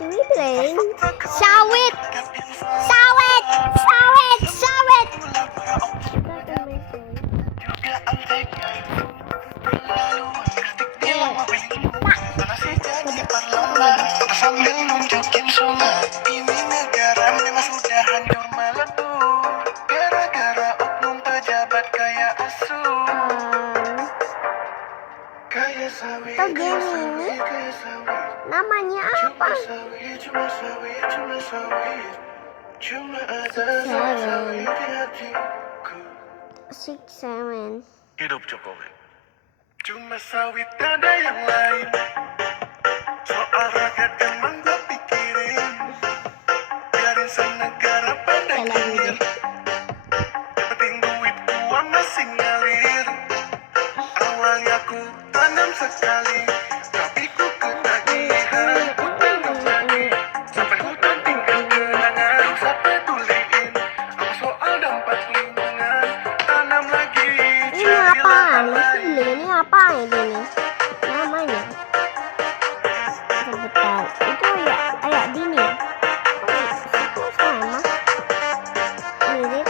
Should we play? Sawit! Sawit! Sawit! Sawit! Sambil nunjukin sunat, ini negara memang sudah hancur melebur gara-gara oknum pejabat kayak asu. Kaya sawit, Atau game ini namanya apa? cuma sawit, cuma ada sawit di hatiku. 6-7. Hidup Jokowi. Cuma sawit, ada yang lain. Soal rakyat emang gak pikirin. Biarin senegara pada nyinyir. Yang penting duit uang masih ngalir. Awalnya ku tanam sekali, tapi ku ketagihan. Ku tanam lagi, sampai hutan tinggal kenangan. Usah peduliin apa soal dampak lingkungan. Tanam lagi, Ini apa? Ini apa ini? Namanya? Sebentar. Itu ya kayak gini ya? Itu sama. Mirip.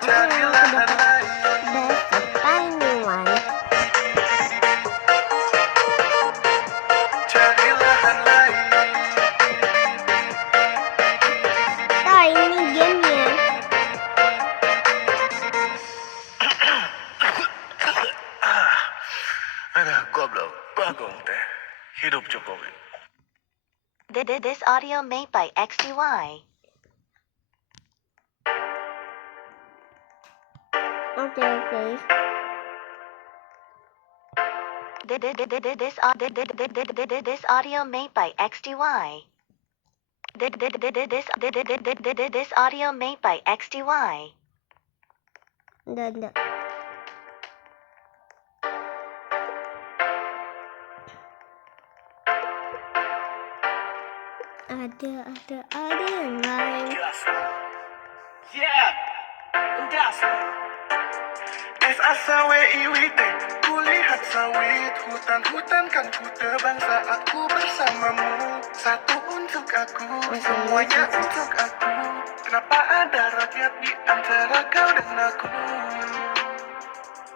cari lahan lain. That's a tiny one. Cari lahan lain. Nah, ini gamenya. Aduh, goblok, bagong teh. Hidup Jokowi. This audio made by XDY. Okay. This audio made by XDY. This audio made by XDY. Enggak. Ada yang lain. Yeah, das. SAWIWT, kulihat sawit, hutan-hutan kan ku tebang saat ku bersamamu. Satu untuk aku, semuanya untuk aku. Kenapa ada rakyat di antara kau dan aku?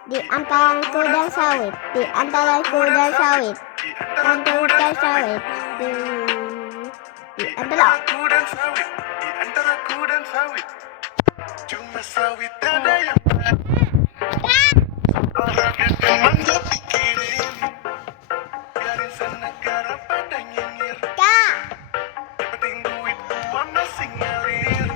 Di antara ku dan sawit. Di antara ku dan sawit. Di antara Ku dan sawit. Di antara. aku dan sawit, di antara ku dan sawit. Cuma sawit ada yang lain. Soal rakyat emang gak pikirin. Biarin senegara pada nyinyir. Kak. Yang penting duit uang masih ngalir.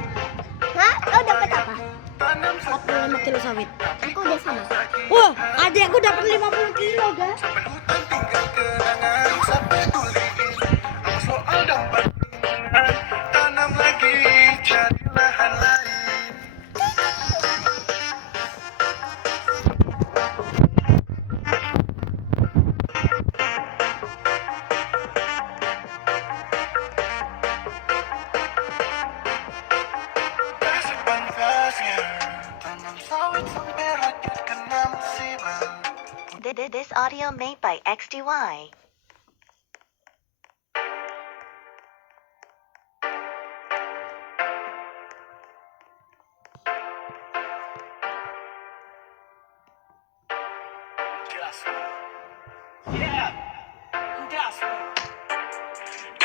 Hah? Kau dapat apa? Tanam 45 kilo sawit. Aku udah sama. Wah, adekku dapat 50 kilo, guys. sampai hutan tinggal kenangan. Sampai tuliin apa soal dampak lingkungan. Tanam lagi, cari lahan lain. Tak sepantasnya tanam sawit sampai rakyat kena musibah. This audio made by XDY.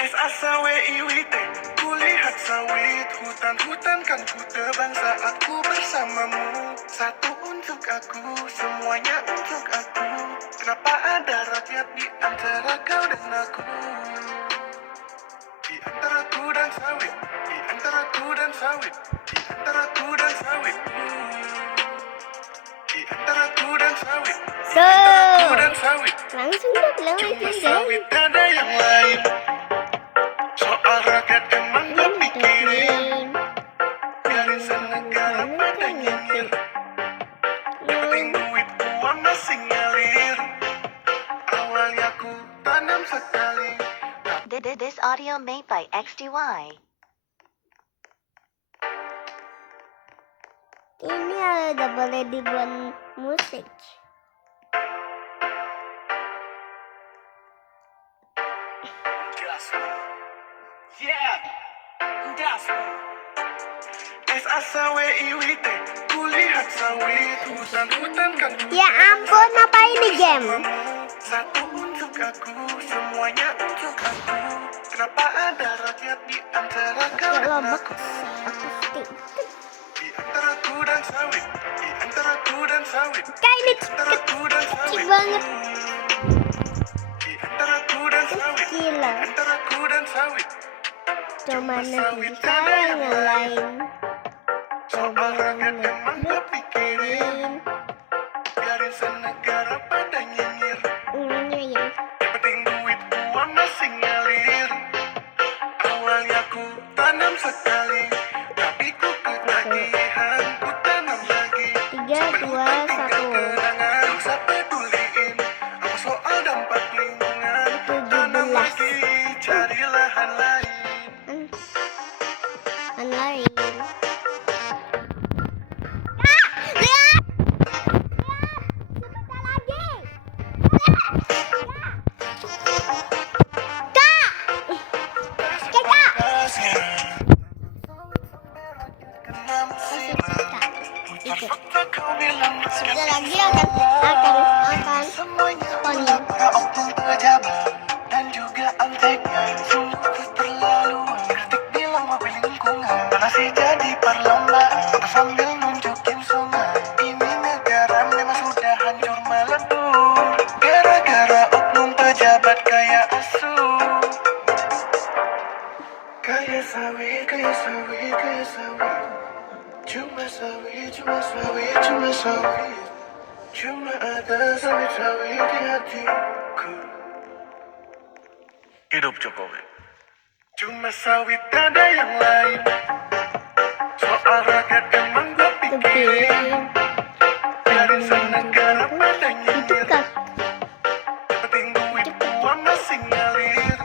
SAWIWT, kulihat sawit, hutan-hutan kan ku tebang saat ku bersamamu. Satu untuk aku, semuanya untuk aku. Kenapa ada rakyat di antara kau dan aku? Di antara ku dan sawit, di antara ku dan sawit, di antara ku dan sawit. Di antara ku dan sawit, di antara ku dan sawit. Langsung dah bilang Cuma guys. sawit ada yang lain. Soal rakyat emang gak pikirin. Biarin senegara pada nyinyir. Yang penting duit uang masih ngalir. Awalnya ku tanam sekali. This audio made by XDY. Ini ada boleh dibuat musik. Yeah, that's SAWIWT, kulihat sawit, hutan-hutan kan Ya ampun, apa ini game? satu untuk aku, semuanya untuk aku. Kenapa ada rakyat di antara kau Ya dan lobak. aku? Aku stick. Di antara ku dan sawit, di antara ku dan sawit, Kayak ini antara ku dan kecil sawit, banget. di antara ku dan sawit, Gila. antara ku dan sawit. Cuma nanti cara yang lain. Soal rakyat emang gak pikirin, biarin senegara pada nyinyir. Ya. Penting duit gua masih ngalir. Awalnya ku tanam sekali, tapi ku ketagihan, ku tanam lagi. 3, 2, 1. Kenangan usah peduliin apa soal dampak lingkungan. Tanam 17. lagi, cari lahan lain. Lain. Kak, lihat. Sebentar lagi. Kak. Kak. Sebentar lagi akan spawning. Oknum pejabat dan juga anteknya sungguh keterlaluan. Kritik bilang mobil lingkungan mana sih jadi perlombaan sambil nunjukin sungai. Ini negara memang sudah hancur melebur gara-gara oknum pejabat kayak asu. Kaya sawit, kaya sawit, kaya sawit. Cuma sawit, cuma sawit, cuma sawit. Cuma ada sawit-sawit di hatiku. Hidup Jokowi. Cuma sawit, ada yang lain. Soal rakyat emang gua pikirin. Biarin senegara pada Itu nyinyir. kak. Penting duit gua masih ngalir.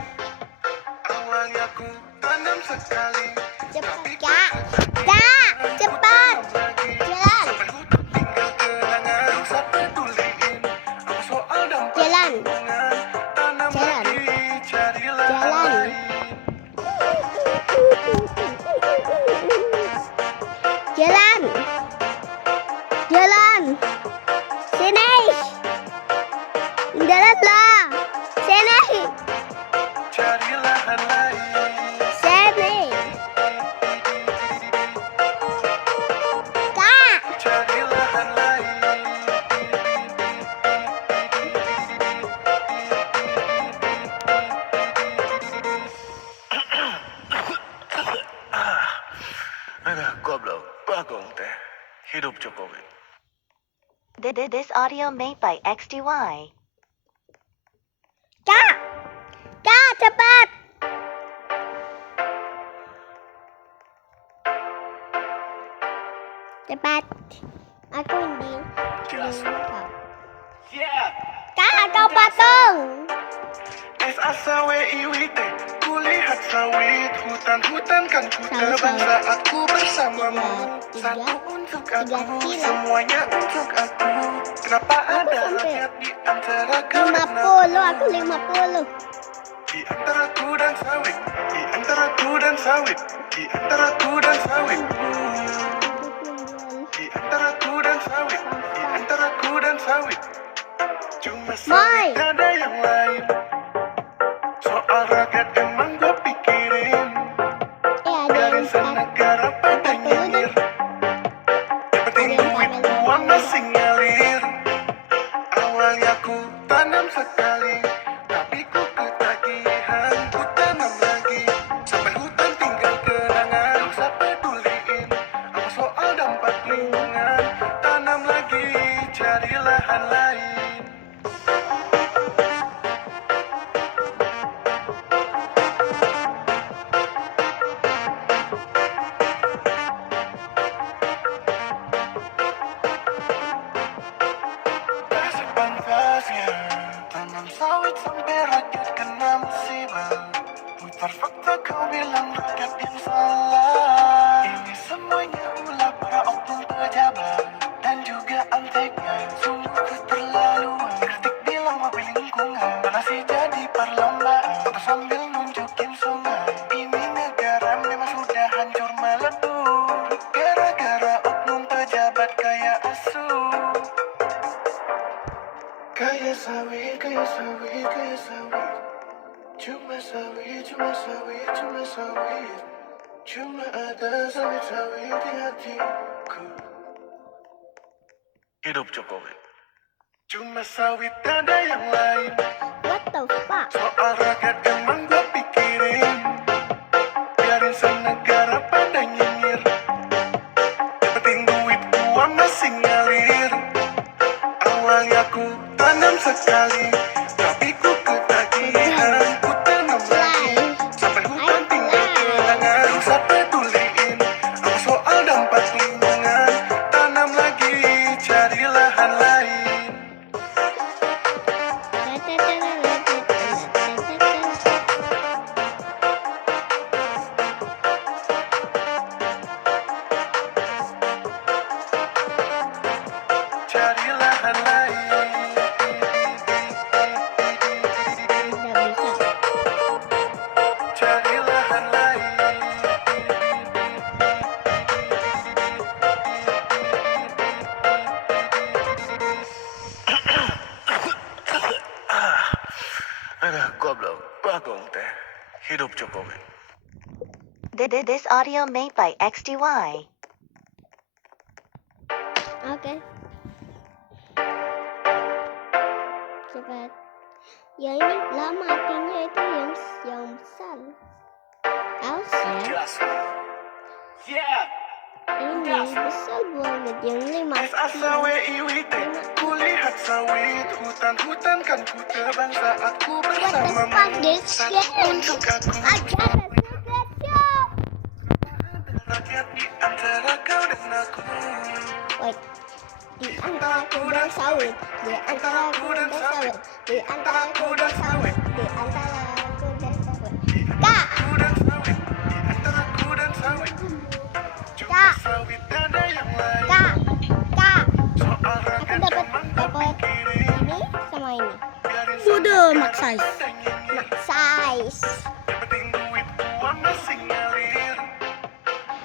Awalnya ku tanam sekali, tapi ku Kak. Kak, cepat. lagi. Jalan. Sampai hutan tinggal kenangan. Usah peduliin apa soal dampak Jalan. lingkungan. Tanam Jalan. lagi, cari lahan Jalan. lain. Jalan. Jalan. Sini. Jalanlah. Sini. Cari lahan lain. Sini. Kak. Cari lahan lain. Aduh, goblok, bagong teh. Hidup Jokowi. This audio made by XDY. Kak. Kak, cepat. Cepat. Aku ini. Yeah. Kak, kau patung. SAWIWT, kulihat sawit, hutan-hutan kan ku Sawit, tebang sawit. saat ku bersamamu. Tiga, Satu untuk tiga aku, kilo. semuanya untuk aku. Kenapa Aku ada sampai rakyat di antara kau dan aku? 50, aku 50. Di antara ku dan sawit, di antara ku dan sawit, di antara ku dan sawit, di antara ku dan sawit, di antara ku dan sawit. Cuma Mai. sawit, ada yang lain. Soal rakyat emang gua pikirin. Ada Biarin yang senegara pada nyinyir. Yang penting duit gua masih ngalir. Awalnya ku tanam sekali, tapi ku ketagihan, ku tanam lagi. Sampai hutan tinggal kenangan, usah peduliin apa soal dampak lingkungan. Tanam lagi, cari lahan lain. kaya sawit. Cuma sawit, cuma sawit, cuma sawit. Cuma ada sawit-sawit di hatiku. Hidup Jokowi. Cuma sawit, ada yang lain. What the fuck? Soal rakyat emang gua pikirin. Biarin senegara pada nyinyir. Yang penting duit gua masih ngalir. Awalnya ku tanam sekali, tapi ku ketagihan. Ku tanam lagi, sampai hutan tinggal kenangan. Usah peduliin apa soal dampak lingkungan. Tanam lagi, cari lahan lain. Cari lahan lain. Udah bisa. Cari lahan lain. Aduh, goblok, bagong teh. Hidup Jokowi. This audio made by XDY. Oke. Cepat. Ya ini lama artinya itu yang besar. Awas ya. Jelas. Yeah. Ini besar banget yang ini mati. S-A-S-A-W-I-W-T. Kulihat sawit, hutan-hutan kan ku tebang saat ku bersamamu. fuck this shit? Satu untuk aku, I gotta secret show. rakyat di antara kau dan aku. Wait. Di antara kuda sawit, di antara kuda sawit, di antara kuda sawit, di antara kuda sawit. Kak, Ku dan sawit, di antara ku dan sawit. Cuma Kak. sawit ada yang lain. kak, kak. Soal Aku rakyat dapat emang gua pikirin. ini sama ini. Biarin Waduh, senegara max size. pada nyinyir. Size. Yang penting duit gua masih ngalir.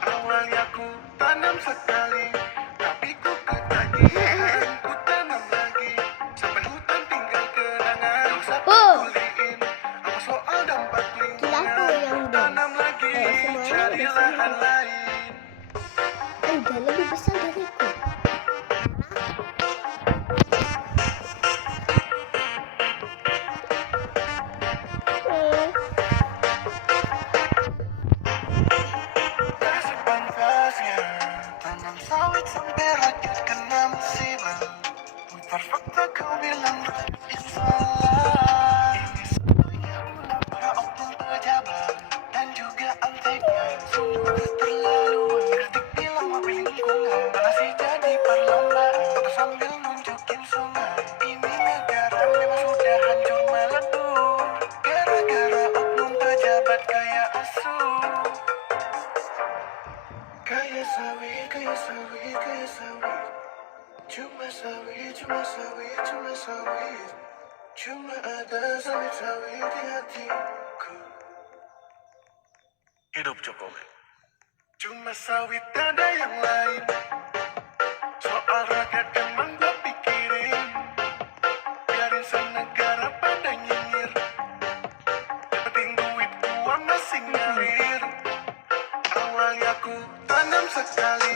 Awalnya ku tanam sekali, tapi ku ketagihan. Ku tanam lagi, sampai hutan tinggal kenangan. Usah peduliin apa soal dampak Kilaku lingkungan. yang Tanam lagi, semuanya cari udah lahan semua. lain. Udah lebih besar dariku. Tak sepantasnya tanam sawit sampai rakyat kena musibah. Terfakta kau bilang rakyat salah. Ini semuanya ulah para oknum pejabat dan juga anteknya. Sungguh keterlaluan. Kritik bilang mobil lingkungan, malah sih jadi perlombaan atau sambil nunjukin sungai. Ini negara memang sudah hancur melebur gara-gara oknum pejabat kayak asu. Kaya sawit, kaya sawit, kaya sawit. Cuma sawit, cuma sawit, cuma sawit. Cuma ada sawit-sawit di hatiku. Hidup Jokowi. Cuma sawit, ada yang lain. Soal rakyat emang gua pikirin. Biarin senegara pada nyinyir. Yang penting duit gua masih ngalir. Awalnya ku tanam sekali,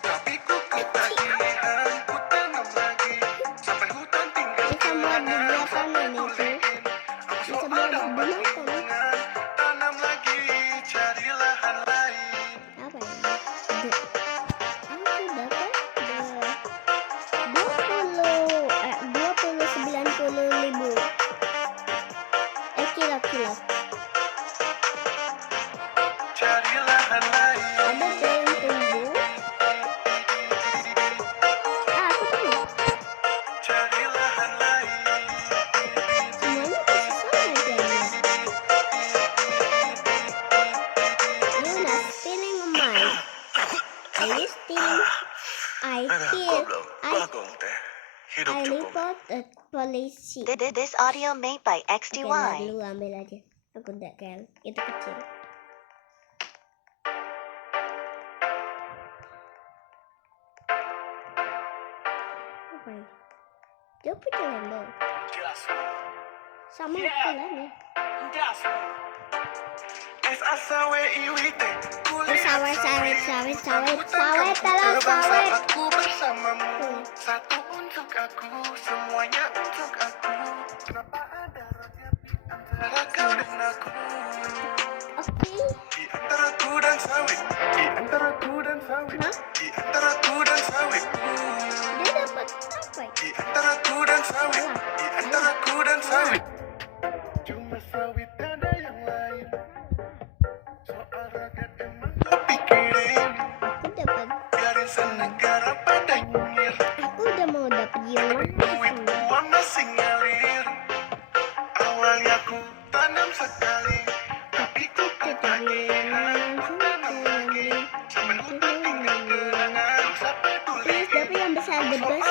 tapi ku ketagihan. Ku tanam lagi, sampai hutan tinggal Bisa buat di kenangan. belakang ini sih. Apa Bisa soal buat di dampak belakang. lingkungan. Tanam lagi, cari lahan lain. Apa ini? Aku dapat 90 kilo. Cari lahan lain. Ada yang tumbuh. Aku tahu. Cari lahan lain. Semuanya pasti sama jadinya. You're not stealing mine. Are you stealing? I feel. Bagong teh. Hidup I Jokowi. report the polisi. This audio made by Oke, XDY. lu ambil aja. Aku udah kayak itu kecil. Apa ini? Dia punya lembong. Jelas. Sama aku lah nih. Sawit telur sawit. Aku bersamamu, satu untuk aku, semuanya untuk aku. Kenapa ada rakyat di antara kau dan aku? Oke. Di antara aku dan sawit, di antara aku dan sawit, di antara aku dan sawit. Dia dapat apa ya? Di antara aku dan sawit, di antara aku dan sawit. Cuma sawit ada yang lain. Soal rakyat emang gak pikirin. Aku dapat. Biarin senegara pada nyengir. Aku udah mau dapat yang Duit uang masih ngalir. Awalnya ku tanam sekali, tapi ku ketagihan. Ku tanam lagi, sampai hutan tinggal kenangan. Usah peduli. tapi yang besar bagus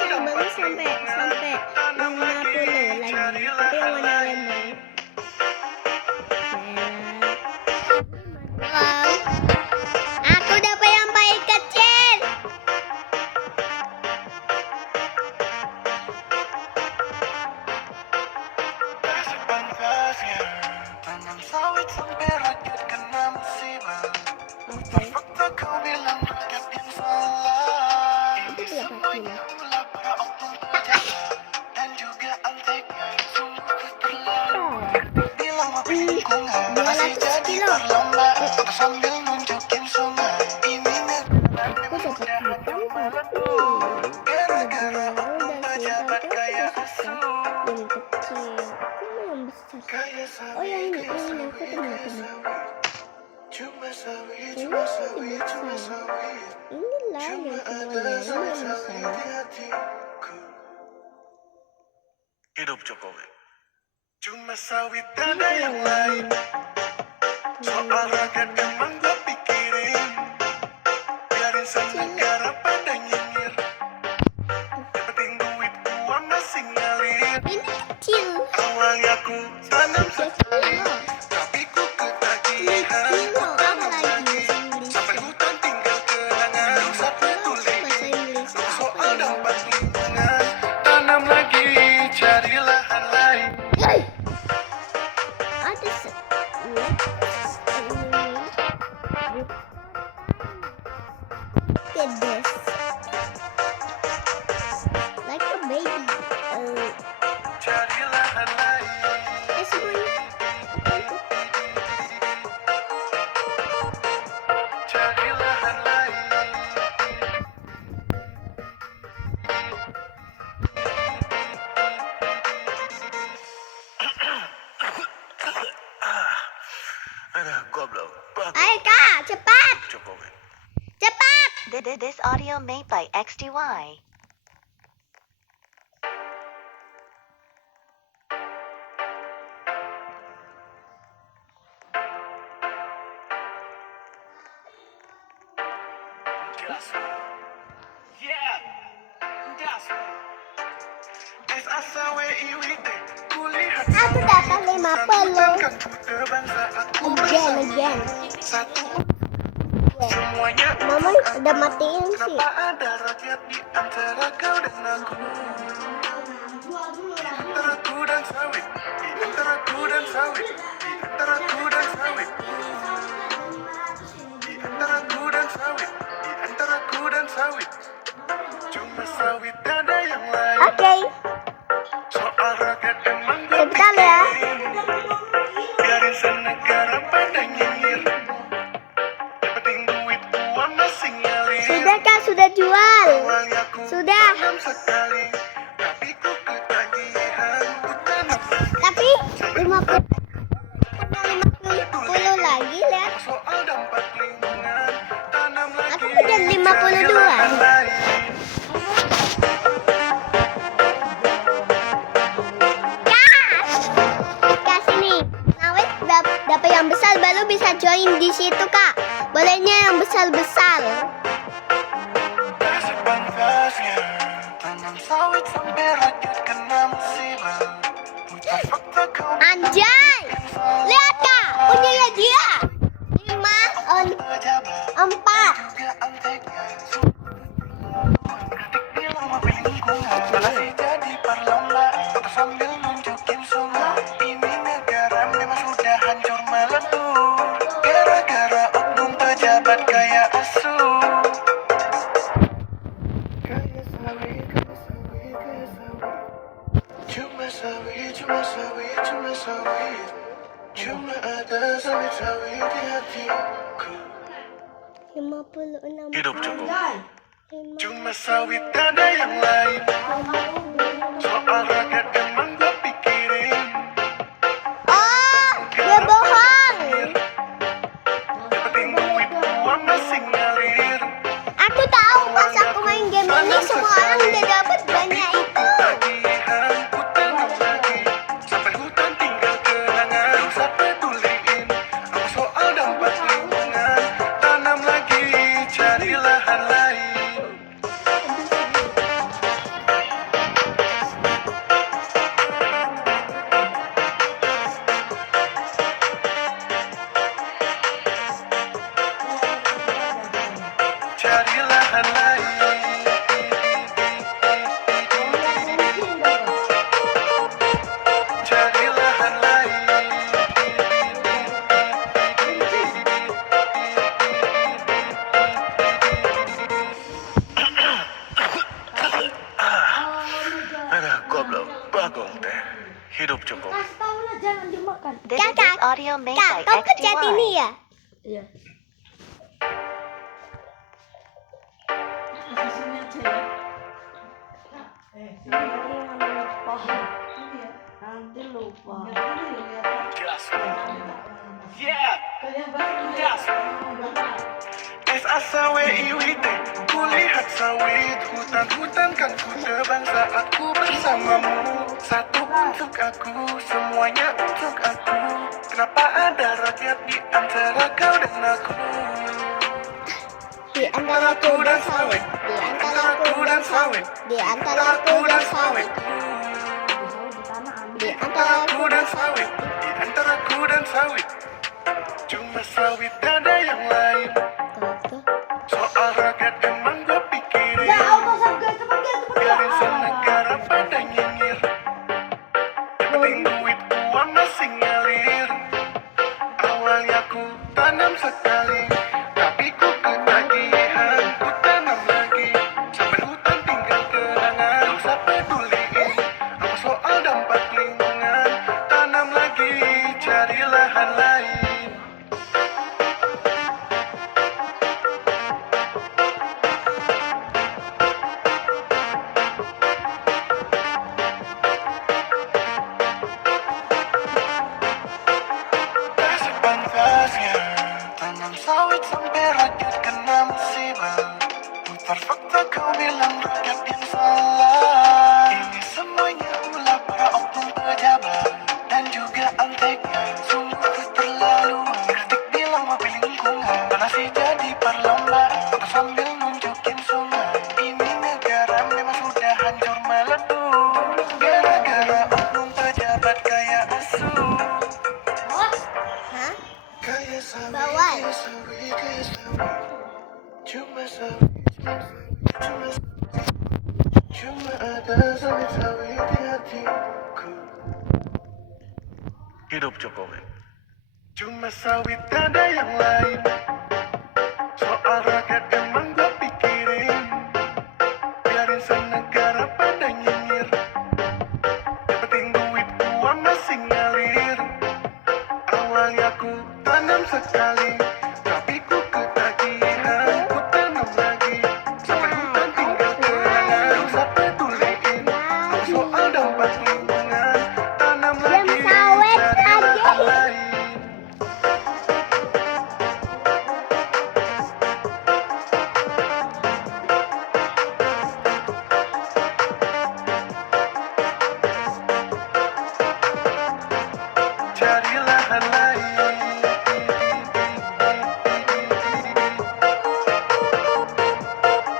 sampai 50 lagi. Tapi yang warna lemon. Wow. Aku dapat yang paling kecil. Sepantasnya tanam sawit sampai rakyat kena musibah. Oke. Fakta kau bilang rakyat yang salah. Ini Itu dapat semuanya ulah para oknum pejabat dan juga anteknya sungguh keterlaluan. Bilang mau lingkungan masih 200 jadi kilo. perlombaan sambil nunjukin sungai. Ini negara Aku dapat hitam tapi gara-gara oknum udah pejabat sih, kaya tapi asu. yang kecil. Aku mau yang besar. Kaya Oh sawit, yang ini, kaya aku sawit, teman-teman. kaya sawit. Cuma sawit, Ini cuma yang sawit, cuma besar. sawit. Inilah yang Cuma semuanya ada ini yang sawit-sawit besar. di hatiku. Hidup Jokowi. Cuma sawit ada yang lain. Soal rakyat emang gua pikirin. Biarin senegara pada nyinyir. Yang penting duit gua masih ngalir. Ini kecil. Awalnya ku tanam 3 sekali, kilo. tapi ku 3 ketagihan. kilo. Apa lagi bahasa Inggris? Sampai hutan tinggal kenangan. Usah peduli Bahasa Inggris apa soal ya? dampak lingkungan. Tanam lagi, cari lahan lain. Hey! Ada Look at this. Like a baby. Cari lahan lain. Semuanya. Cari lahan lain. Aduh, goblok. Ayo Kak, cepat. Jokowi. Cepat. This audio made by XDY. Aku dapat 50. Again. Semuanya Mama udah matiin sih. kenapa ada rakyat di antara kau dan aku? Di antara aku dan sawit, di antara aku dan sawit, di antara aku dan sawit, di antara aku dan sawit, di antara aku dan sawit. Cuma sawit ada yang lain. Oke. Soal rakyat emang gak Bentar ya. pikirin. Biarin senegara pada nyinyir. Yang penting duit uang masih ngalir. Sudah Kak, sudah jual. Awalnya ku Sudah. tanam sekali, tapi ku ketagihan. Ku tanam Tapi 50. Ada 50 lagi lihat. soal dampak lingkungan. Tanam lagi. Aku udah 52. cari lahan lain. Kak sini. Nawet dapat yang besar baru bisa join di situ Kak. Bolehnya yang besar-besar. Sepantasnya tanam sawit sampai rakyat kena musibah. Putar fakta kau Anjay. Lihat Kak, punyanya dia. 5 pejabat 4. juga anteknya. Kritik bilang mau lingkungan masih jadi perlombaan sambil nunjukin sungai. Ini Cuma ada sawit-sawit di hatiku. 56. Hidup cukup. 5. Cuma sawit gak ada yang lain. Soal rakyat emang gue pikirin. Oh, dia bohong. Yang penting duit uang masih ngalir. Aku tahu pas aku main game ini semua orang udah dapat banyak itu. Tagihan ku tanam lagi. Sampai hutan tinggal kenangan. Usah peduliin apa soal dampak lingkungan. Tanam lagi, cari lahan lain. Cari lahan lain. Cari lahan lain. Aduh, goblok, bagong teh. Hidup cukup. Kasih tahu lah jangan dimakan. This audio made Kak, by kau pencet ini XDY. ya? Iya. Asisinya aja ya. Nanti lupa. Gas. Yeah. Gas. SASWIWT. Kulihat sawit, hutan-hutan kan ku tebang saat ku bersamamu. Satu untuk aku, semuanya untuk aku. Kenapa ada rakyat di antara kau dan aku? Di antara ku dan sawit, di antara ku dan sawit, di antara ku dan sawit, di antara ku Ku dan sawit, di antara ku dan sawit. Cuma sawit gak ada yang lain. tuh. Soal rakyat emang gue pikirin. Ya auto subscribe cepet ya cepet ya. Biarin senegara pada nyinyir. Yang penting duit uang masih ngalir. Awalnya ku tanam sekali, tapi ku ketagihan, ku tanam lagi. Sampai hutan tinggal kenangan. Usah peduliin apa soal dampak lingkungan. Tanam lagi, cari lahan lain. Tak sepantasnya tanam sawit sampai rakyat kena musibah. Putar fakta kau bilang rakyat yang salah. Ini semuanya ulah para oknum pejabat dan juga anteknya. Sungguh keterlaluan. Kritik bilang mobil lingkungan, malah sih jadi perlombaan. Foto sambil nunjukin sungai. Ini negara memang sudah hancur melebur. Gara-gara oknum pejabat kayak asu. Hah? Kaya sawit, Bawal. kaya sawit, kaya sawit. Cuma sawit, cuma sawit. Cuma ada sawit-sawit di hatiku. Hidup Jokowi. Cuma sawit gak ada yang lain. Soal rakyat emang gue pikirin. Biarin senegara pada nyinyir. Yang penting duit uang masih ngalir. Awalnya ku tanam sekali, tapi ku ketagihan, ku tanam lagi. Sampai hutan tinggal kenangan. Usah peduliin apa soal dampak lingkungan. Tanam lagi, sawit cari aja. lahan lain. Cari lahan lain.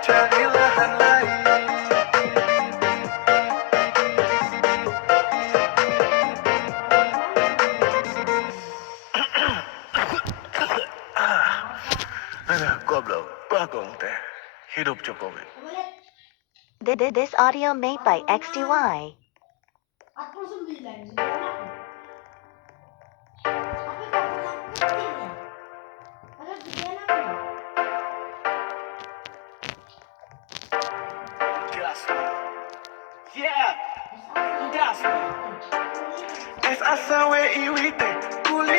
Cari lahan lain. Aduh, goblok, bagong teh. Hidup Jokowi. This audio made by XDY. 49 sudah anakku. Tapi kalau aku kecil ya. Ada gede anakku. Gas. Yeah. Gas. SASWIWT. Kulihat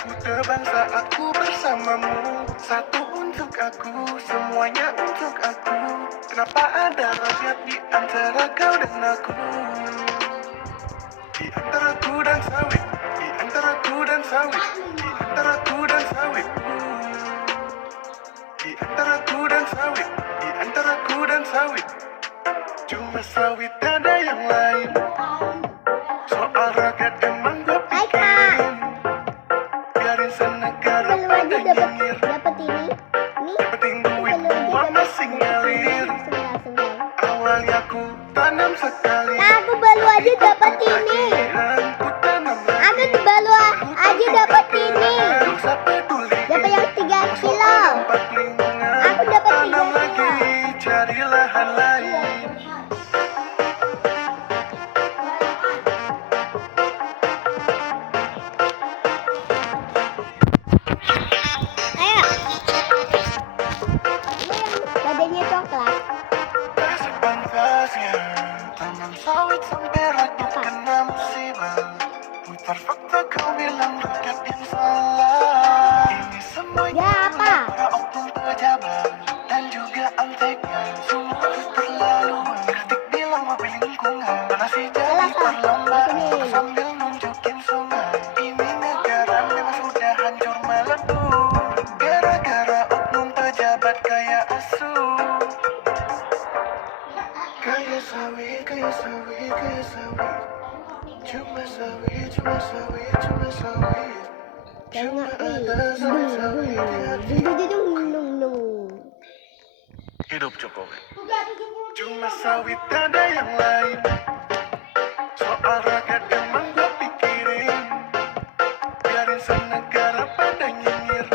ku terbang saat ku bersamamu. Satu untuk aku, semuanya untuk aku. Kenapa ada rakyat di antara kau dan aku? Di antara ku dan sawit, di antara ku dan sawit, di antara ku dan sawit. Di antara ku dan sawit, di antara ku dan sawit. Cuma sawit, ada yang lain. Soal rakyat emang gue Hai kak, pikirin. Biarin senegara baru pada aja nyinyir. dapat ini. Nih, Penting duit baru aja uang dapat masih ngalir. sebentar. Awalnya ku tanam sekali. Kak, aku baru aja dapat ini. Ku tanam lagi. Aku baru aja dapat ini. Dosa peduli. Dapat yang 3 kilo. Dampak lingkungan. Aku dapat 3 Tanam lagi, kilo. cari lahan lain. Ayo. Badannya coklat. Tak sepantasnya tanam sawit sampai rakyat kena musibah. Putar fakta kau bilang rakyat yang salah. Ini semuanya Ya, apa? para oknum pejabat dan juga anteknya. Semua keterlaluan. Kritik bilang mobil lingkungan. Mana sih jadi Jelas, Pak. terlambat Sini. sambil nunjukin sungai. Ini negara memang sudah hancur melebur. Gara-gara oknum pejabat kayak asu. Kaya sawit, kaya sawit, kaya sawit. Cuma sawit, cuma sawit, cuma sawit. Cuma ada sawit di hati. Hidup Jokowi. Cuma sawit, ada yang lain. Soal rakyat emang gue pikirin. Biarin senegara pada nyinyir.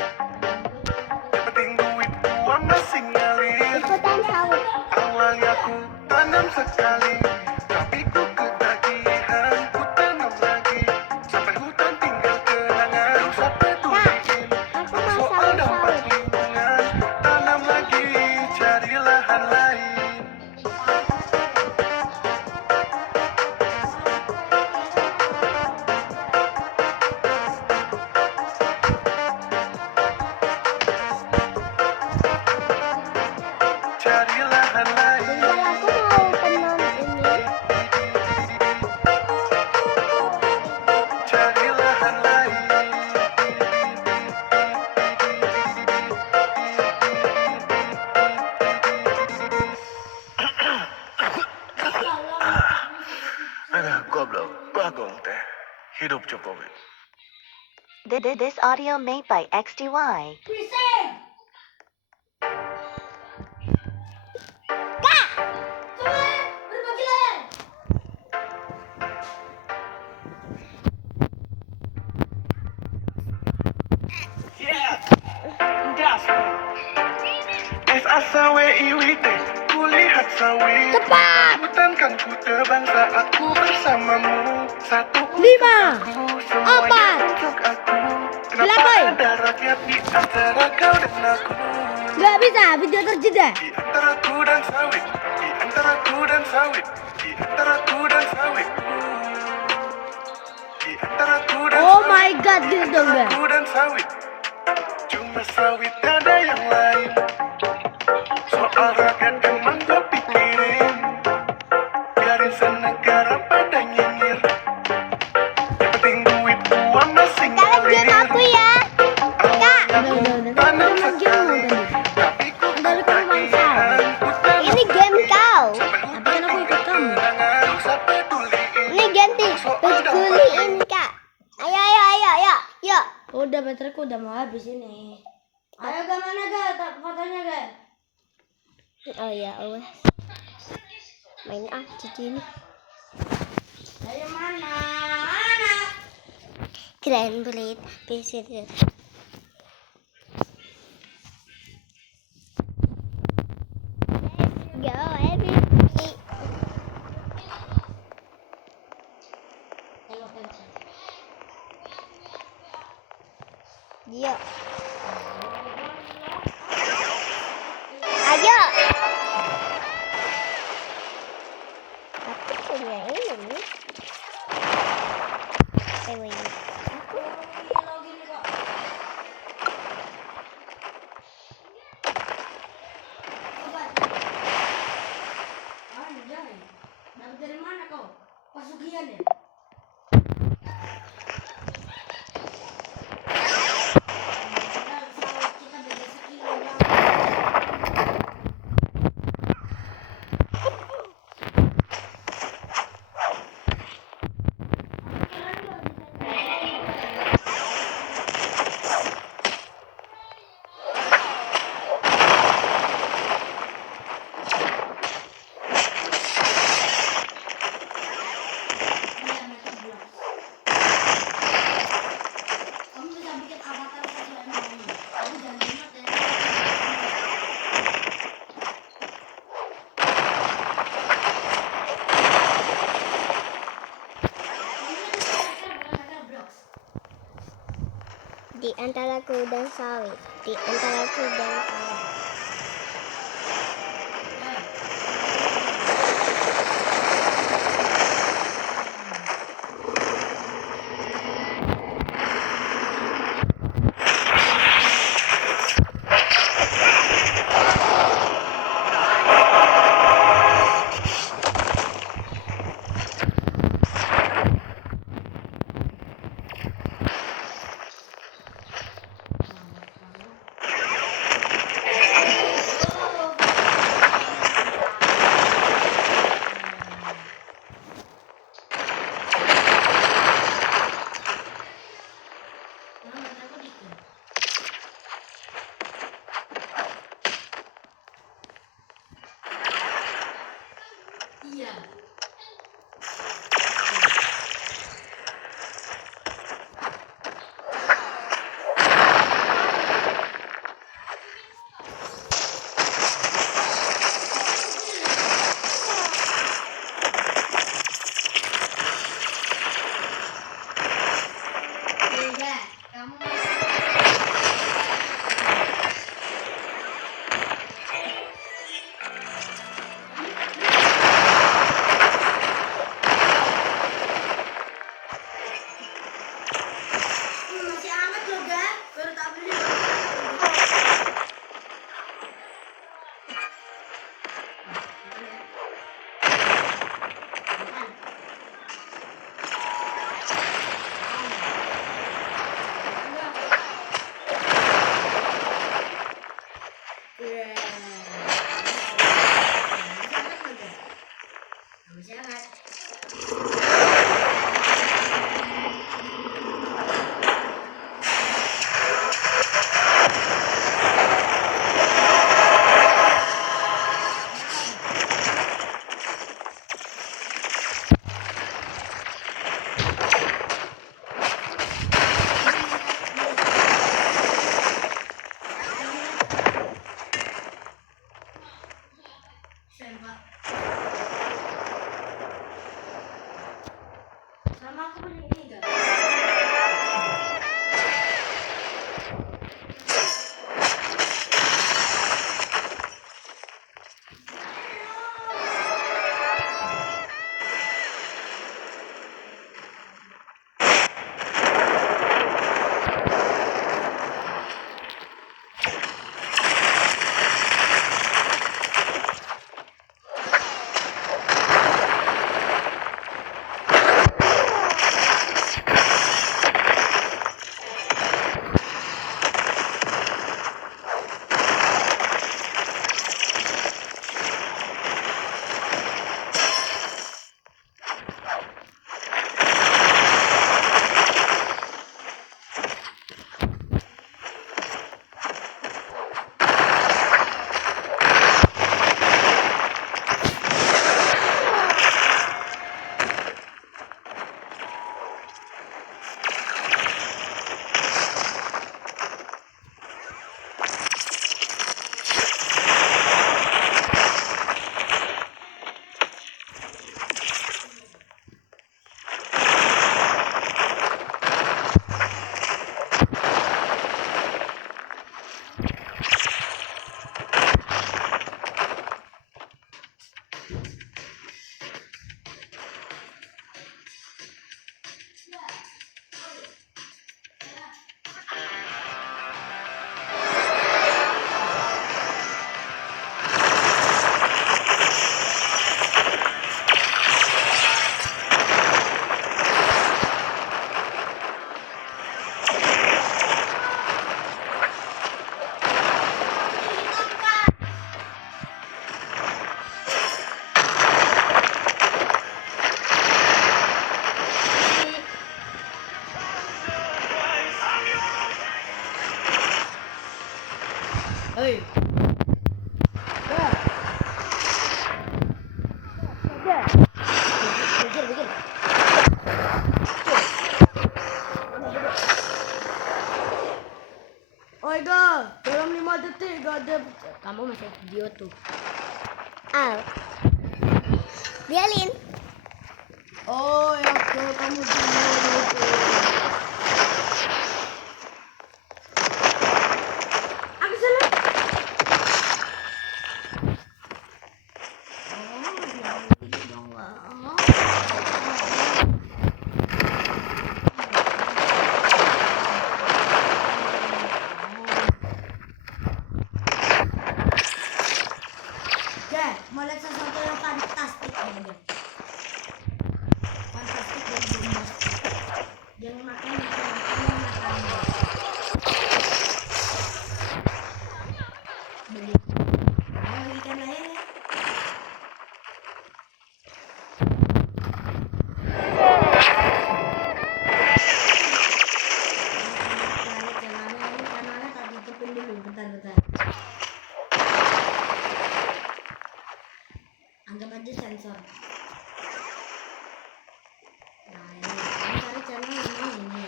Yang penting duit uang masih ngalir. Ikutan sawit. Awalnya ku tanam sekali, tapi ku ketagihan, ku tanam lagi. Sampai hutan tinggal kenangan, dosa peduliin. Aku mau Soal dampak sawit. lingkungan, tanam lagi, cari lahan lain. Cari lahan lain. Tinggal aku mau tenun ini. Cari lahan lain. Aduh, goblok, bagong teh. Hidup Jokowi. This audio made by XDY. Bising. Kak, Coba berbagi layar. SAWIWT, kulihat sawit. Cepat. Hutan kan ku terbang saat ku bersamamu. Satu untuk 5, aku, semuanya 4, untuk aku. Kenapa 8. ada rakyat di antara kau dan aku? Gak bisa, video terjeda. Di antara ku dan sawit, di antara ku dan sawit, di antara ku dan sawit. Di antara ku dan Oh sawit. my god, gitu dong gak? Aku dan sawit, cuma sawit ada yang lain. Soal rakyat emang gue pikirin. Biarin senegara pada nyinyir. Yang penting duit uang masih Kalian game ngalir. aku ya. Awalnya ku Udah. tanam Udah, sekali, tapi ku Dari ketagihan, kebangsaan. ku tanam Ini game kau. sampai Tapi hutan kan aku ikut tinggal kamu. kenangan. Usah peduliin. Ini ganti peduliin kak. Ayo. Yuk. Udah bateraiku udah mau habis ini. Ayo ke mana ga? Tak fotonya ga? Oh ya Allah. Main cici ini. Ayo mana? Grand Blade PC. Go everybody. Yuk. Ayo. Aku punya ini. Ini. Login kok. Di antara gudang sawit. Di antara gudang sawit. Masih hangat loh, Ga. Baru tak beli. Masih hangat. Sama aku punya ini, Ga. Hei. Begir. Oi, Ga, dalam 5 detik gak ada. Kamu masih video tuh. Al. Biarin. Oh, ya kamu dulu. Ikan air ya. Channelnya tak tutupin dulu, bentar. Anggap aja sensor. Nah ini, kamu cari channel namanya ini.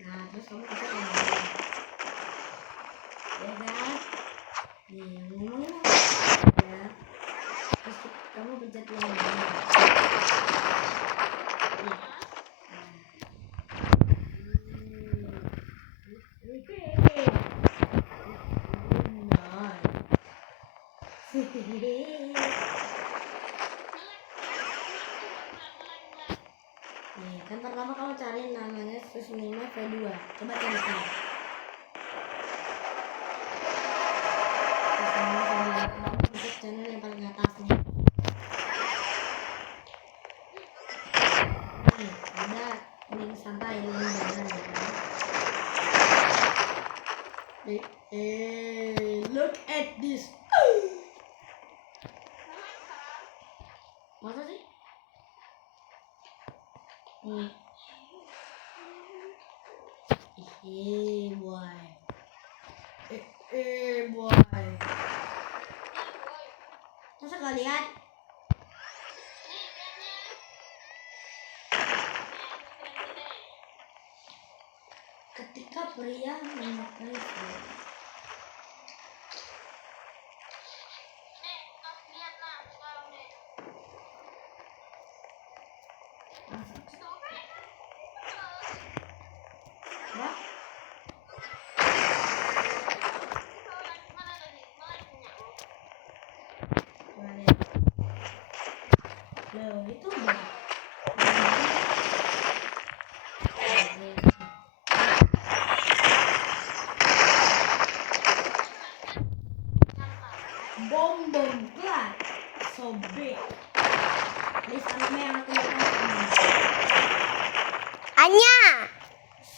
Nah terus kamu pencet yang ini. Ya kan? Nih ngomongin ya. Terus kamu pencet yang ini. Nih. Nih, kan pertama kamu cari namanya Susmina V2. Coba cari sekarang. Susmina V2. Kamu pencet channel yang paling atas nih. Nih, ada link santai, link beneran ya kan? Look at this. Masa sih? Nih. Boy. Boy. Masa gak lihat? Ketika pria menyukai Wah. Loh, itu udah. Bom plat sobek. List anime yang aku lihat Anya.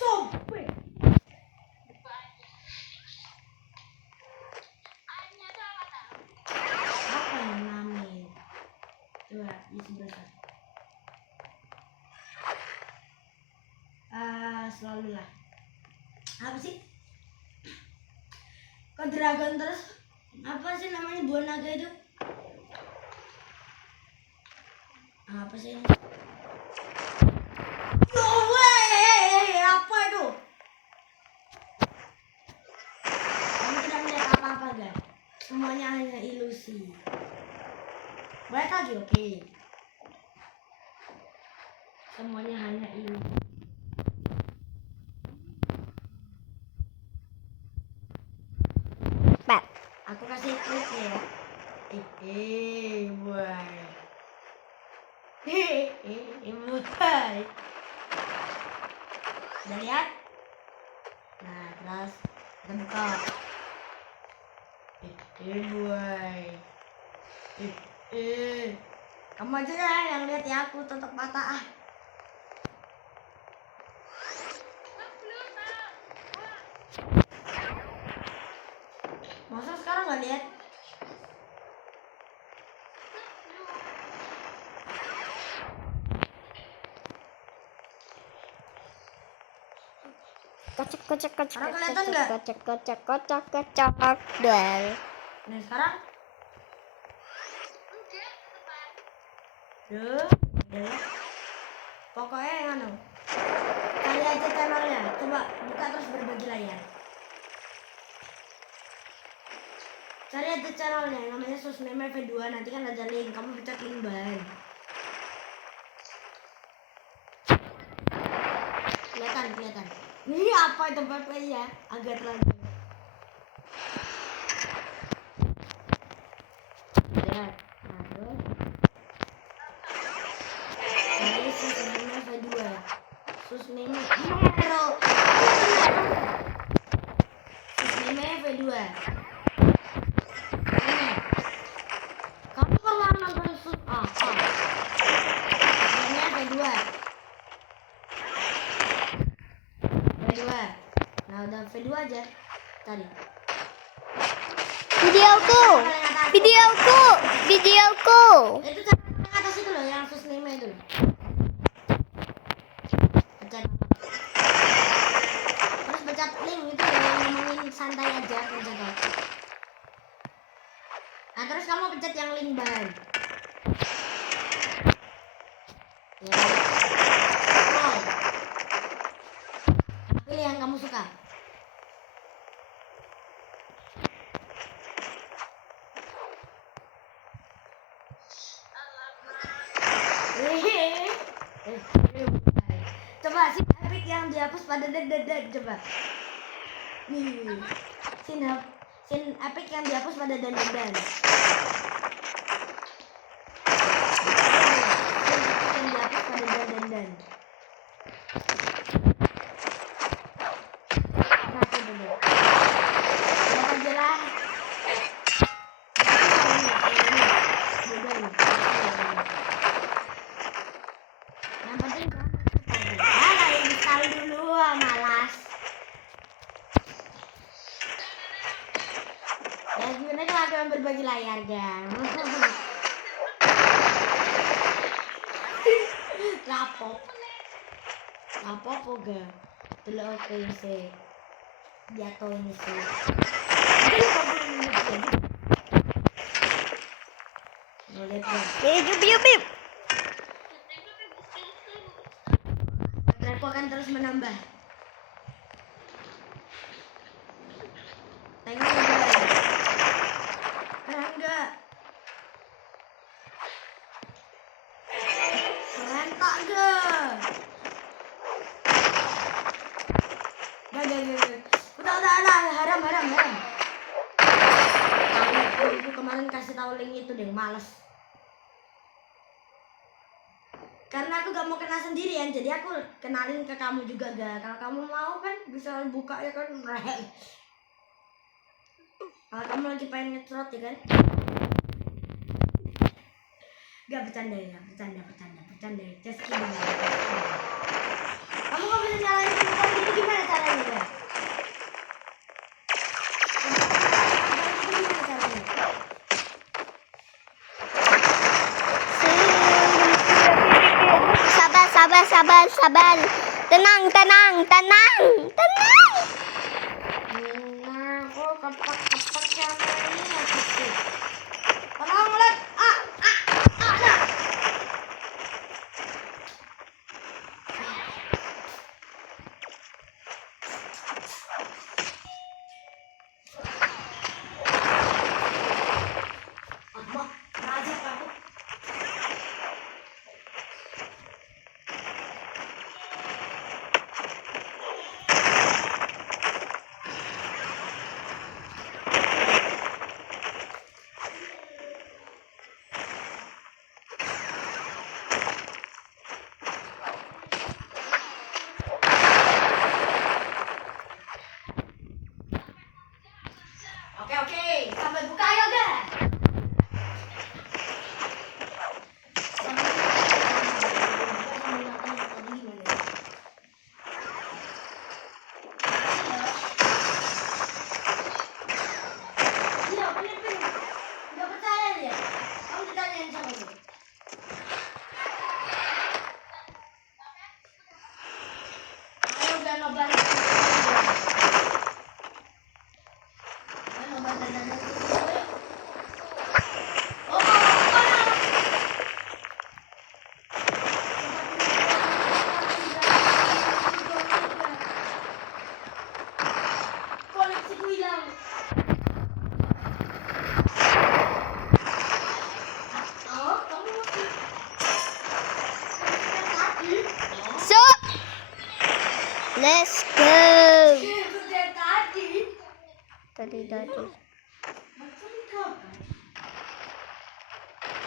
sobek. Apa yang namanya? Coba di sebelah. Selalu lah. Apa sih? Kok dragon terus? Apa sih namanya buah naga itu? Apa sih ini? No way! Apa itu? Kamu tidak melihat apa-apa guys. Semuanya hanya ilusi. Balik lagi, oke. Semuanya hanya ilusi. Bat. Aku kasih klik ya. Boy. Boy. Udah lihat? Nah, terus kita buka. Boy. Kamu aja ya yang lihat ya, aku tetap patah. Masa sekarang nggak lihat? Kocok. Sekarang kelihatan nggak? Kocok. Duel. Nah sekarang? Duh, pokoknya yang anu. Cari aja channelnya. Coba buka terus berbagi layar. Cari aja channelnya, namanya Susmina V2. Nanti kan ada link, kamu pencet link ban. Kelihatan. Ini apa itu PP ya? Agak terlalu. Ya, terus. Ini Susmina V2. Susmina V2. Kamu pernah nonton Susmina V2? Coba. Nah, udah V2 aja. Tadi. Videoku. Videoku. Videoku. Itu cara yang atas itu loh, yang sus 5 itu loh. Pencet. Terus pencet link itu loh, yang ngomongin santai aja, pencet. Nah, terus kamu pencet yang link bahan. Ya. Scroll. Pilih yang kamu suka. Coba si epic yang dihapus pada dan coba. Nih. Sin epic yang dihapus pada dan. Sin epic yang dihapus pada dan. Nah, coba deh. Coba aja lah. Yang penting install dulu, malas. Ya gimana kalau aku yang berbagi layar, gang? Lapop oga. Dulu oke sih. Jatuh ini sih. Lihat ya. Bip. Aku akan terus menambah. Tengok enggak? Enggak. Keren tak enggak? Gak. Udah, haram. Aku kemarin kasih tahu link itu deh, males. Karena aku gak mau kena sendirian, jadi aku kenalin ke kamu juga gak. Kalau kamu mau kan bisa buka ya kan. Kalau kamu lagi pengen ngetrot ya kan. Gak bercanda ya, bercanda. Just kidding. Kamu gak bisa nyalain komputer gitu, gimana caranya gak? Sabar. Tenang. Nah, kok kepak sama ini ya gitu. Tolong lihat. Nah. Raja aku. Oke, sampai buka ayo gak? Iya, bener. Gak percaya dia. Kamu ditanyain sama dia. Ayo gak nobar. Koleksiku hilang. Oh, kamu masih tadi? So, let's go. Sudah tadi. Tadi. Macam kau.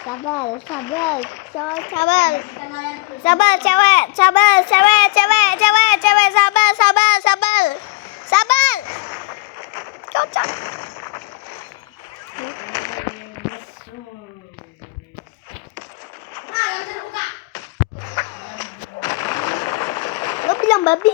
Sabar, cewek. Sabar. Cocok. Nah, yang terbuka. Lo bilang babi.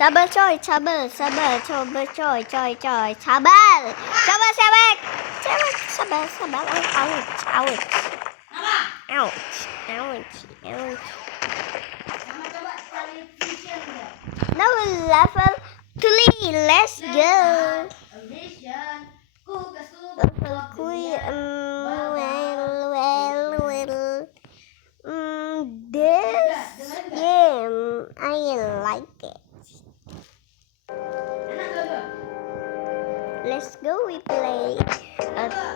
Sabar coy, sabar, coba coy. Sabar, ouch. Sama coba cari vision deh. Now level 3, let's go. Vision. Kulkas. Level 3, this game I like it. Enak gak? Let's go, we play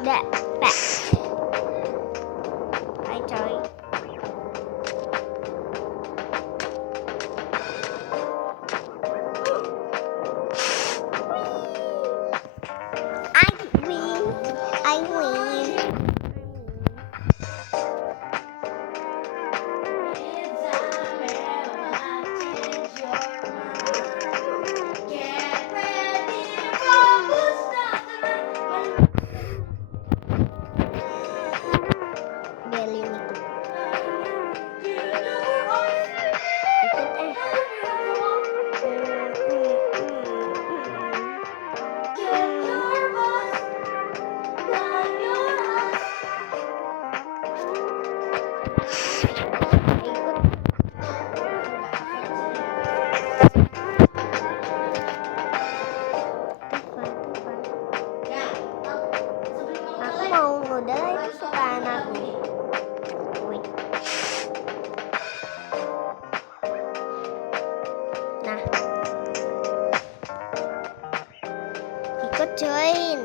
that pack. Hi coy. I win. Get ready for booster. Beli ikut Aku mau udah itu sukaan aku. Wait. Nah, ikut join.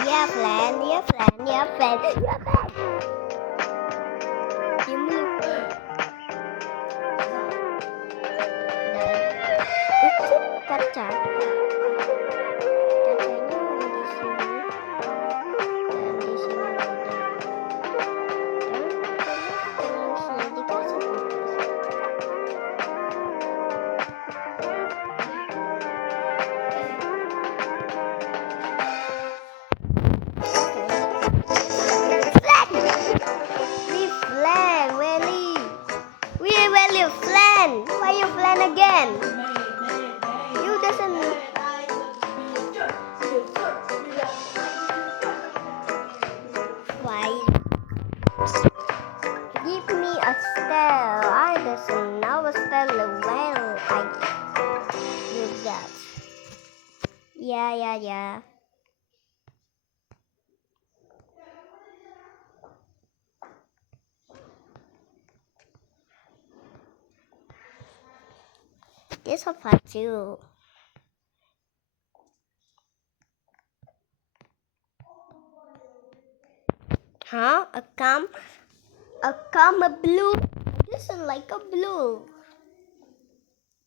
Ya plan. Diam lu. Itu kaca. Kacanya di sini. Dan di sini ada. Dan terus dikasih kulkas. Why you flan again? You doesn't. Why? Give me a star. I doesn't know a star well. I do that. Yeah. This is part 2. Huh? A blue? This is like a blue.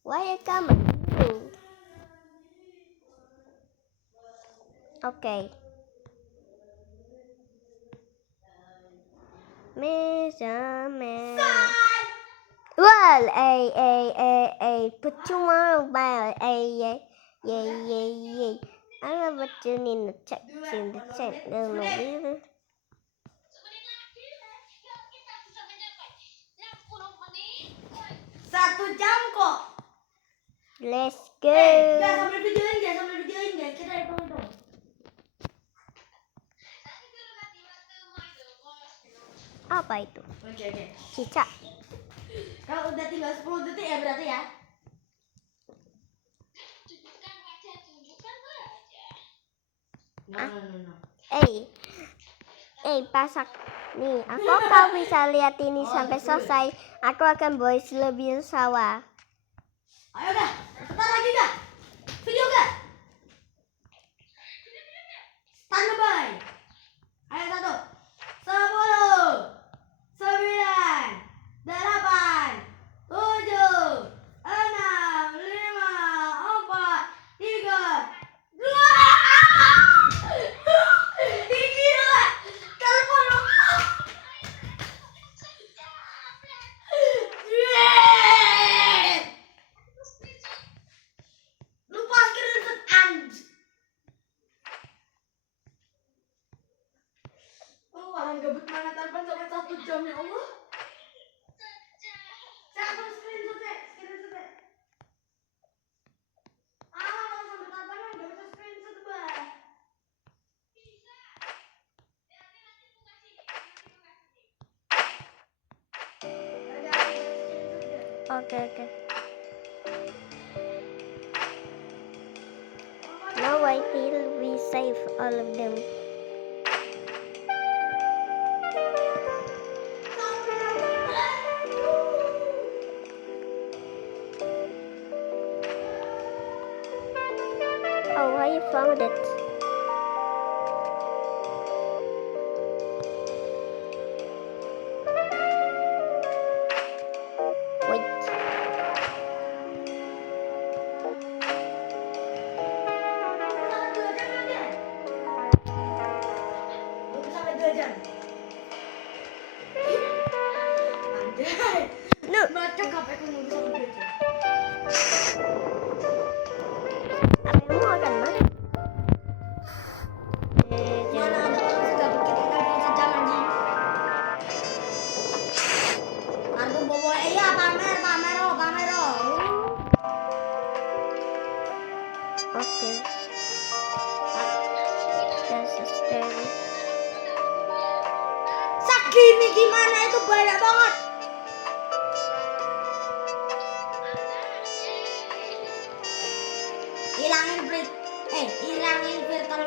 Why a blue? Okay. Well, put you on about yeah. I love what you need to check in the chat. Satu jam kok. Let's go. Jangan sambil videoin guys. Kita hitung. Apa itu? Oke. Cicak. Kalau udah tinggal 10 detik ya berarti ya. No. Pasak nih. Kau bisa lihat ini sampai selesai. Aku akan voice lebih sawah. Ayo dah, sebentar lagi dah. Video gak? Standby. Ayo 1, 10, 9, 8, 7, 6, 5, 4, 3, 2, 1. Gila. Telepon lu. Apaan gabut mana telepon sampai 1 jam ya Allah. Saya akan screenshot ya. Kalau sampai teleponan gak bisa screenshot bah. Okay. Now I feel we save all of them. Oh, I found it. Wait. Sampai 2 jam. Anjay. No. Bacok HP ku nunggu sampai 2 jam. Apemu akan mana? Mana ada orang segabut kita telepon sejam anjing. Kartu bobo iya pamer oh. Okay. That's a story. Segini gimana itu banyak banget. Hilangin filter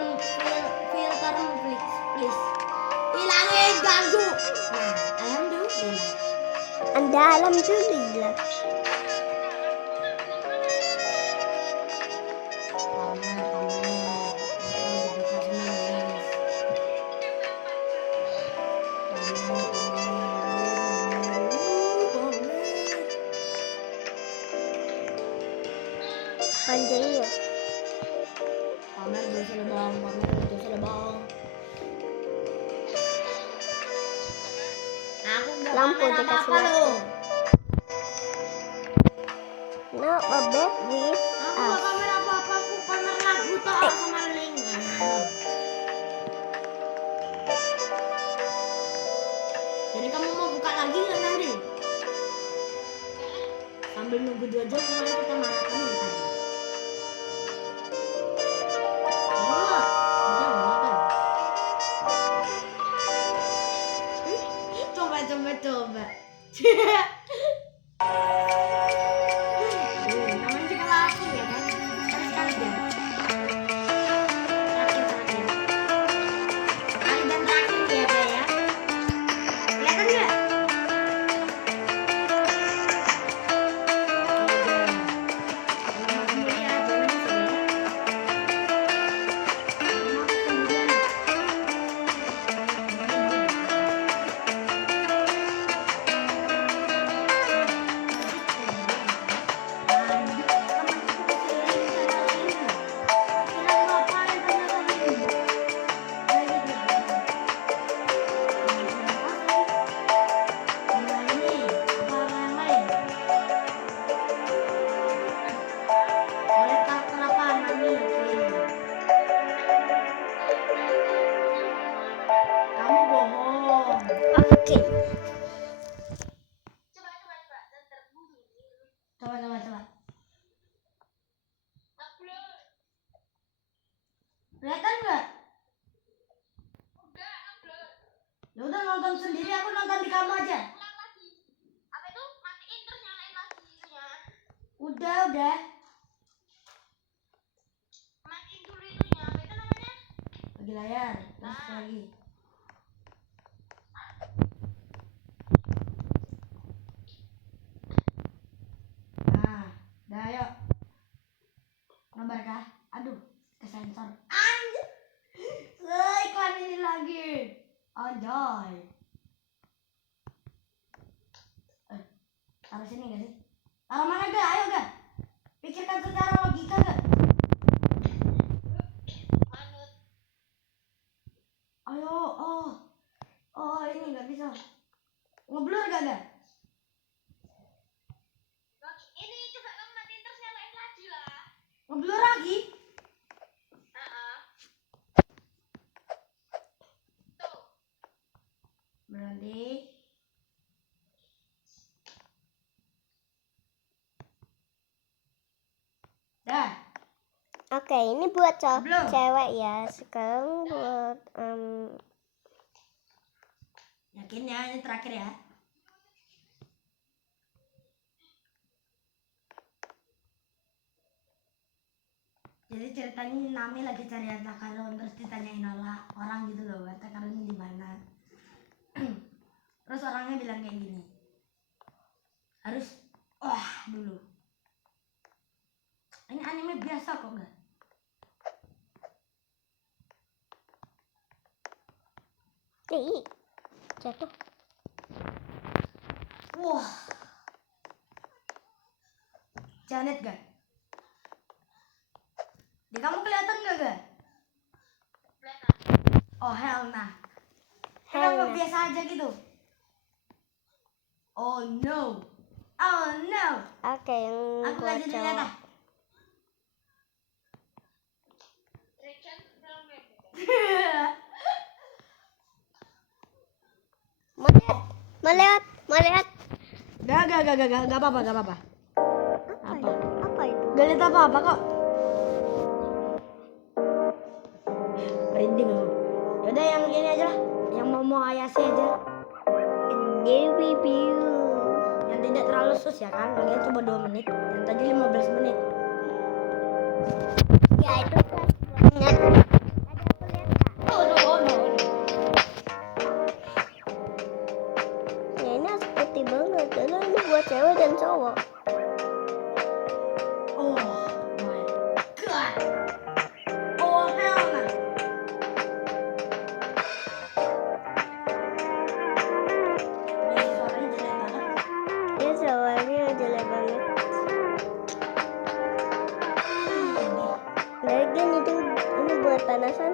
please. Hilangin ganggu. Nah, alhamdulillah. Anda alhamdulillah. Anjing ya. Pamer dosa lebang. Aku nggak Lampu pamer dikasih apa-apa lampu. loh. No, a bed with Aku nggak us. pamer apa-apa, aku pamer lagu toh sama link. Jadi kamu mau buka lagi nggak nanti? Sambil nunggu 2 jam kemarin kita maraton ya tadi. Coba. Namanya juga laki ya kan? Sekali aja. Terakhir. Sekali dan terakhir ya Kak ya. Kelihatan nggak? Kamu bohong. Okay. Coba. Kelihatan nggak? Ya udah nonton sendiri, aku nonton di kamu aja. Udah. Bagi layar, terus lagi. Nah, dah yuk. Nomor kah? Aduh, kesensor. Anjir. Iklan ini lagi. Anjay. Taruh sini gak sih? Taruh mana gak? Ayo gak? Pikirkan secara logika gak? Ayo, ini gak bisa. Ngeblur gak? Ngeblur lagi? Berhenti. Dah. Oke, ini buat Belum. cewek ya. Sekarang buat Yakin ya, ini terakhir ya. Jadi ceritanya Nami lagi cari harta karun, terus ditanyain orang gitu loh, harta karunnya di mana. Terus orangnya bilang kayak gini, harus dulu. Ini anime biasa kok enggak? jatuh. Wah. Janet gak? Di kamu kelihatan gak? Oh hell nah. Kenapa Helena. biasa aja gitu? Oh no. Oh no. Oke, yang Aku buat gak jadi lihat cowok. ah. Mau lihat. Gak apa-apa. Apa? Apa? Apa itu? Gak lihat apa-apa kok. Merinding aku. Yaudah yang ini aja lah. Yang mau Ayase aja. Dia review. Yang tidak terlalu sus ya kan. Lagian cuma 2 menit. Yang tadi 15 menit. Ya itu kan buatnya. Ada aku lihat nggak? Oh no. Ya ini putih banget. Karena ini buat cewek dan cowok. Oh my god. Oh hell nah. Ini suaranya jelek banget. Ya soalnya jelek banget. Lagian itu ini buat panasan.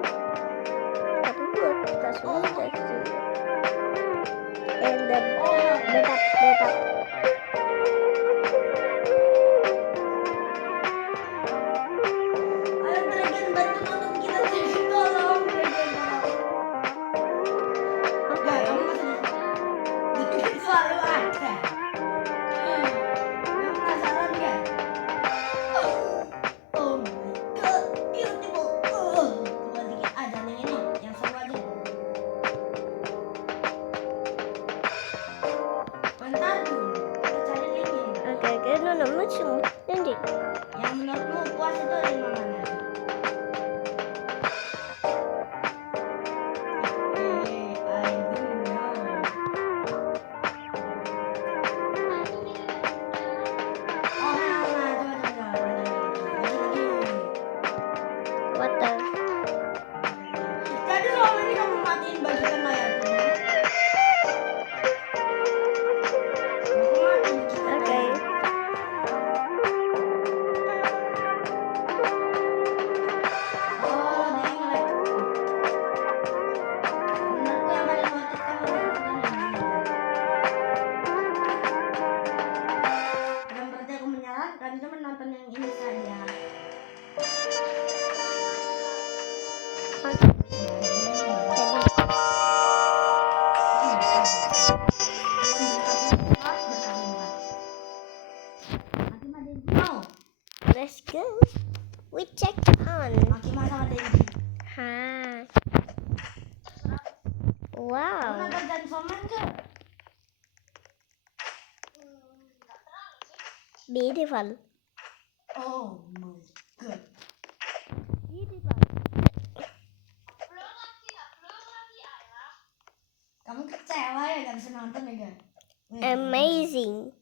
Tapi buat kasurnya seksi. Dan betap. Ayo Dragon bantu nonton kita Dragon tolong Dragon tolong. Ya kamu masih Dragon selalu ada. Kamu penasaran gak? Oh my god, beautiful. Coba dikit aja yang ini, yang seru aja. Bentar dulu, kita cari linknya. Oke, no, macam nanti. Yang menurutmu puas itu dari mana? I don't know. Oh, nah, coba. Lagi. What the? Jadi selama ini kamu matiin bagian layarku. Aku mati bagian Oke. layar. Oh, dia nge-lag. Menurutku yang paling worth it kamu harus nonton yang ini. Bukan berarti aku menyarankan, cuma nonton yang ini saja. Let's go. We check on. Makima sama Denji. Ha. Kamu Wow. nonton Chainsaw-Man gak? Beautiful. Oh my god. Beautiful. Kamu kecewa ya gak bisa nonton ya gak? Amazing.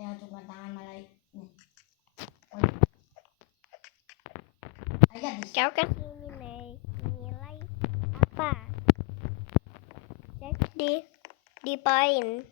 Ya cuma tangan malai. Nih. Ayo guys. Kau kasih nilai apa? Cek di poin.